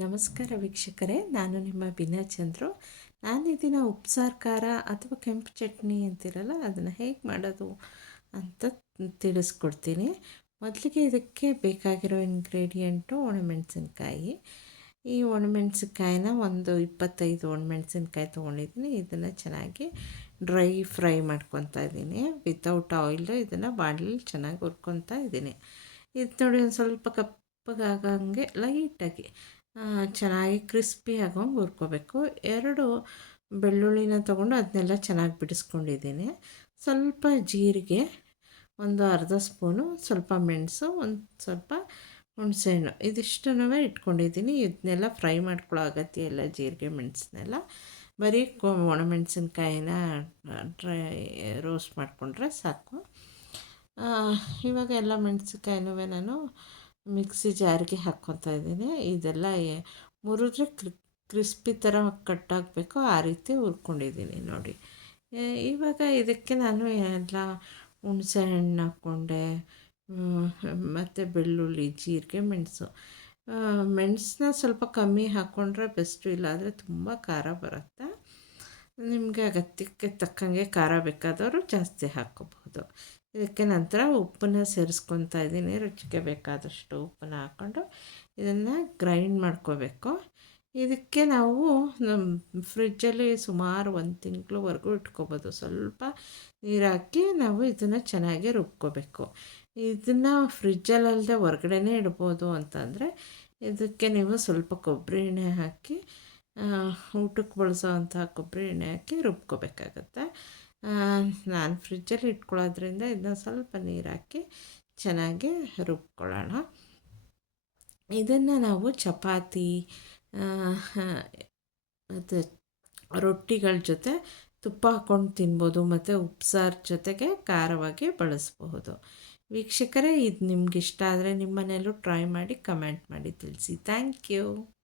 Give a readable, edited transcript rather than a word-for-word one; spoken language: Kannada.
ನಮಸ್ಕಾರ ವೀಕ್ಷಕರೇ, ನಾನು ನಿಮ್ಮ ಬಿನಾ ಚಂದ್ರು. ನಾನು ಇದನ್ನು ಉಪ್ಸಾರು ಖಾರ ಅಥವಾ ಕೆಂಪು ಚಟ್ನಿ ಅಂತಿರಲ್ಲ, ಅದನ್ನು ಹೇಗೆ ಮಾಡೋದು ಅಂತ ತಿಳಿಸ್ಕೊಡ್ತೀನಿ. ಮೊದಲಿಗೆ ಇದಕ್ಕೆ ಬೇಕಾಗಿರೋ ಇಂಗ್ರೀಡಿಯೆಂಟು ಒಣಮೆಣಸಿನ್ಕಾಯಿ. ಈ ಒಣಮೆಣಸಿನ್ಕಾಯಿನ ಒಂದು 25 ಒಣಮೆಣಸಿನ್ಕಾಯಿ ತೊಗೊಂಡಿದ್ದೀನಿ. ಇದನ್ನು ಚೆನ್ನಾಗಿ ಡ್ರೈ ಫ್ರೈ ಮಾಡ್ಕೊತಾ ಇದ್ದೀನಿ. ವಿತೌಟ್ ಆಯಿಲು ಇದನ್ನು ಬಾಣಲೆಲಿ ಚೆನ್ನಾಗಿ ಹುರ್ಕೊತಾ ಇದ್ದೀನಿ. ಇದು ನೋಡಿ ಒಂದು ಸ್ವಲ್ಪ ಕಪ್ಪಗಾಗಂಗೆ ಲೈಟಾಗಿ ಚೆನ್ನಾಗಿ ಕ್ರಿಸ್ಪಿ ಆಗೋಂಗೆ ಹುರ್ಕೋಬೇಕು. 2 ಬೆಳ್ಳುಳ್ಳಿನ ತೊಗೊಂಡು ಅದನ್ನೆಲ್ಲ ಚೆನ್ನಾಗಿ ಬಿಡಿಸ್ಕೊಂಡಿದ್ದೀನಿ. ಸ್ವಲ್ಪ ಜೀರಿಗೆ, ಒಂದು ಅರ್ಧ ಸ್ಪೂನು, ಸ್ವಲ್ಪ ಮೆಣಸು, ಒಂದು ಸ್ವಲ್ಪ ಹುಣಸೆಹಣ್ಣು, ಇದಿಷ್ಟನ್ನು ಇಟ್ಕೊಂಡಿದ್ದೀನಿ. ಇದನ್ನೆಲ್ಲ ಫ್ರೈ ಮಾಡ್ಕೊಳ್ಳೋ ಅಗತ್ಯ ಇಲ್ಲ, ಜೀರಿಗೆ ಮೆಣಸನ್ನೆಲ್ಲ. ಬರೀ ಒಣಮೆಣಸಿನ್ಕಾಯಿನ ಡ್ರೈ ರೋಸ್ಟ್ ಮಾಡಿಕೊಂಡ್ರೆ ಸಾಕು. ಇವಾಗ ಎಲ್ಲ ಮೆಣಸಿನ್ಕಾಯಿನೂ ನಾನು ಮಿಕ್ಸಿ ಜಾರಿಗೆ ಹಾಕ್ಕೊತಾ ಇದ್ದೀನಿ. ಇದೆಲ್ಲ ಮುರಿದ್ರೆ ಕ್ರಿಸ್ಪಿ ಥರ ಕಟ್ಟಾಗಬೇಕು, ಆ ರೀತಿ ಹುರ್ಕೊಂಡಿದ್ದೀನಿ ನೋಡಿ. ಇವಾಗ ಇದಕ್ಕೆ ನಾನು ಎಲ್ಲ ಹುಣಸೆ ಹಣ್ಣು ಹಾಕ್ಕೊಂಡೆ, ಮತ್ತು ಬೆಳ್ಳುಳ್ಳಿ, ಜೀರಿಗೆ, ಮೆಣಸು. ಮೆಣಸನ್ನ ಸ್ವಲ್ಪ ಕಮ್ಮಿ ಹಾಕ್ಕೊಂಡ್ರೆ ಬೆಸ್ಟು, ಇಲ್ಲಾಂದರೆ ತುಂಬ ಖಾರ ಬರುತ್ತೆ. ನಿಮಗೆ ಅಗತ್ಯಕ್ಕೆ ತಕ್ಕಂಗೆ ಖಾರ ಬೇಕಾದವರು ಜಾಸ್ತಿ ಹಾಕ್ಕೋಬಹುದು. ಇದಕ್ಕೆ ನಂತರ ಉಪ್ಪನ್ನ ಸೇರಿಸ್ಕೊತಾ ಇದ್ದೀನಿ. ರುಚಿಗೆ ಬೇಕಾದಷ್ಟು ಉಪ್ಪನ್ನ ಹಾಕ್ಕೊಂಡು ಇದನ್ನು ಗ್ರೈಂಡ್ ಮಾಡ್ಕೋಬೇಕು. ಇದಕ್ಕೆ ನಾವು ನಮ್ಮ ಫ್ರಿಜ್ಜಲ್ಲಿ ಸುಮಾರು 1 ತಿಂಗಳವರೆಗೂ ಇಟ್ಕೋಬೋದು. ಸ್ವಲ್ಪ ನೀರು ಹಾಕಿ ನಾವು ಇದನ್ನು ಚೆನ್ನಾಗಿ ರುಬ್ಕೋಬೇಕು. ಇದನ್ನು ಫ್ರಿಜ್ಜಲ್ಲದೆ ಹೊರ್ಗಡೆನೇ ಇಡ್ಬೋದು ಅಂತಂದರೆ ಇದಕ್ಕೆ ನೀವು ಸ್ವಲ್ಪ ಕೊಬ್ಬರಿ ಎಣ್ಣೆ ಹಾಕಿ, ಊಟಕ್ಕೆ ಬಳಸೋ ಅಂಥ ಕೊಬ್ಬರಿ ಎಣ್ಣೆ ಹಾಕಿ ರುಬ್ಕೋಬೇಕಾಗತ್ತೆ. ನಾನು ಫ್ರಿಜ್ಜಲ್ಲಿ ಇಟ್ಕೊಳ್ಳೋದ್ರಿಂದ ಇದನ್ನ ಸ್ವಲ್ಪ ನೀರು ಹಾಕಿ ಚೆನ್ನಾಗಿ ರುಬ್ಕೊಳ್ಳೋಣ. ಇದನ್ನು ನಾವು ಚಪಾತಿ ಮತ್ತು ರೊಟ್ಟಿಗಳ ಜೊತೆ ತುಪ್ಪ ಹಾಕ್ಕೊಂಡು ತಿನ್ಬೋದು, ಮತ್ತು ಉಪ್ಸಾರು ಜೊತೆಗೆ ಖಾರವಾಗಿ ಬಳಸಬಹುದು. ವೀಕ್ಷಕರೇ, ಇದು ನಿಮ್ಗೆ ಇಷ್ಟ ಆದರೆ ನಿಮ್ಮ ಮನೆಯಲ್ಲೂ ಟ್ರೈ ಮಾಡಿ ಕಮೆಂಟ್ ಮಾಡಿ ತಿಳಿಸಿ. Thank you.